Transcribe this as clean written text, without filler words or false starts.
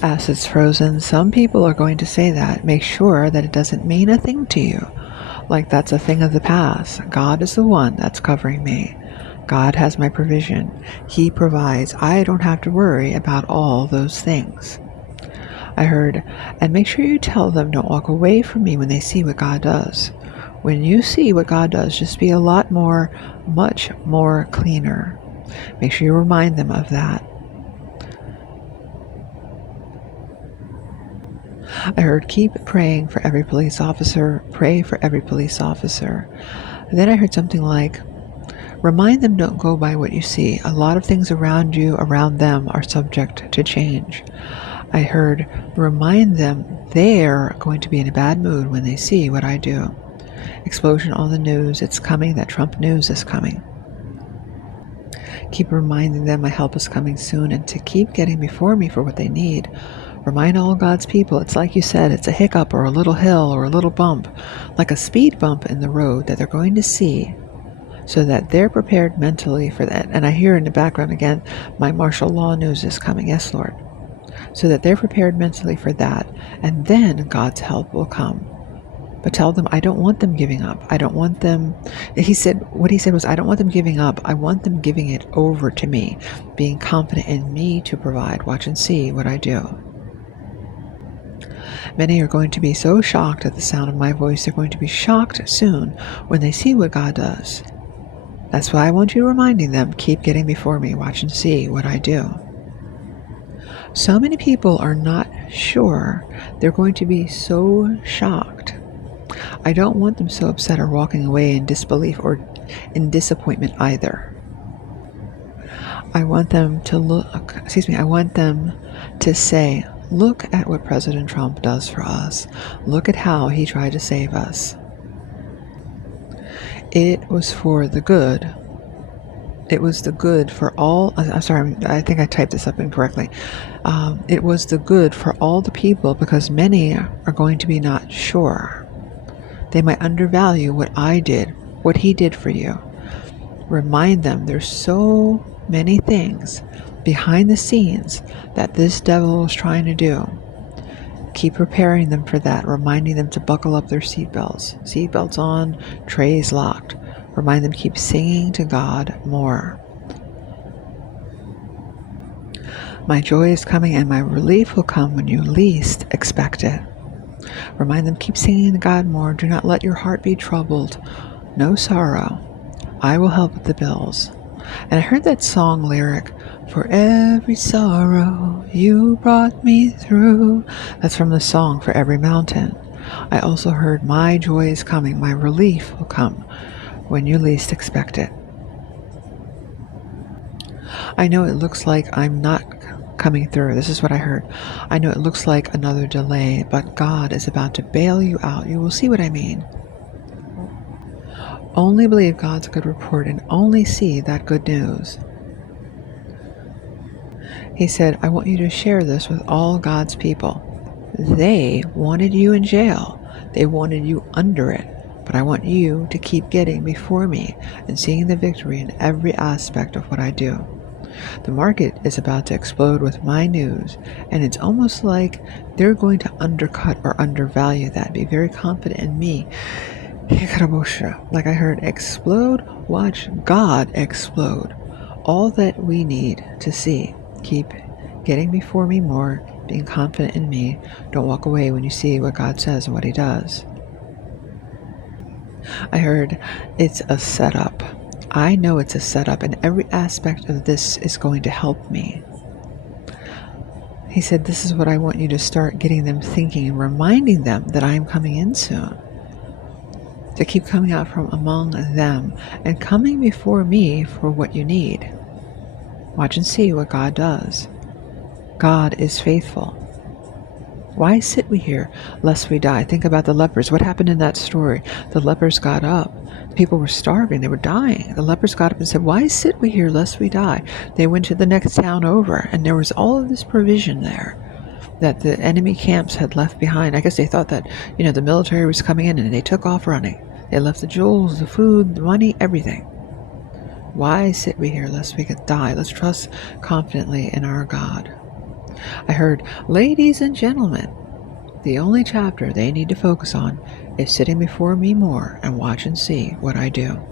As it's frozen, some people are going to say that. Make sure that it doesn't mean a thing to you. Like that's a thing of the past. God is the one that's covering me. God has my provision. He provides. I don't have to worry about all those things. I heard, and make sure you tell them don't walk away from me when they see what God does. When you see what God does, just be a lot more, much more cleaner. Make sure you remind them of that. I heard, keep praying for every police officer, pray for every police officer. And then I heard something like, remind them don't go by what you see. A lot of things around you, around them, are subject to change. I heard, remind them they're going to be in a bad mood when they see what I do. Explosion on the news, it's coming, that Trump news is coming. Keep reminding them my help is coming soon and to keep getting before me for what they need. Remind all God's people, it's like you said, it's a hiccup or a little hill or a little bump, like a speed bump in the road that they're going to see, so that they're prepared mentally for that. And I hear in the background again, my martial law news is coming. Yes, Lord. So that they're prepared mentally for that. And then God's help will come. But tell them, I don't want them giving up. I don't want them, what he said was, I don't want them giving up. I want them giving it over to me, being confident in me to provide. Watch and see what I do. Many are going to be so shocked at the sound of my voice, they're going to be shocked soon when they see what God does. That's why I want you reminding them, keep getting before me, watch and see what I do. So many people are not sure. They're going to be so shocked. I don't want them so upset or walking away in disbelief or in disappointment either. I want them to say, look at what President Trump does for us. Look at how he tried to save us. It was for the good. It was the good for all. I'm sorry, I think I typed this up incorrectly. It was the good for all the people, because many are going to be not sure. They might undervalue what I did, what he did for you. Remind them there's so many things behind the scenes that this devil is trying to do. Keep preparing them for that, reminding them to buckle up their seatbelts. Seatbelts on, trays locked. Remind them to keep singing to God more. My joy is coming and my relief will come when you least expect it. Remind them, keep singing to God more. Do not let your heart be troubled. No sorrow. I will help with the bills. And I heard that song lyric, for every sorrow you brought me through. That's from the song For Every Mountain. I also heard, my joy is coming, my relief will come when you least expect it. I know it looks like I'm not coming through. This is what I heard. I know it looks like another delay, but God is about to bail you out. You will see what I mean. Only believe God's good report and only see that good news. He said, I want you to share this with all God's people. They wanted you in jail. They wanted you under it. But I want you to keep getting before me and seeing the victory in every aspect of what I do. The market is about to explode with my news, and it's almost like they're going to undercut or undervalue that. Be very confident in me. Like I heard, explode, watch God explode. All that we need to see. Keep getting before me more, being confident in me. Don't walk away when you see what God says and what he does. I heard, it's a setup. I know it's a setup, and every aspect of this is going to help me. He said, this is what I want you to start getting them thinking and reminding them that I am coming in soon. To keep coming out from among them and coming before me for what you need. Watch and see what God does. God is faithful. Why sit we here lest we die? Think about the lepers. What happened in that story? The lepers got up. People were starving. They were dying. The lepers got up and said, why sit we here lest we die? They went to the next town over, and there was all of this provision there that the enemy camps had left behind. I guess they thought that, the military was coming in, and they took off running. They left the jewels, the food, the money, everything. Why sit we here lest we could die? Let's trust confidently in our God. I heard, "Ladies and gentlemen, the only chapter they need to focus on is sitting before me more and watch and see what I do."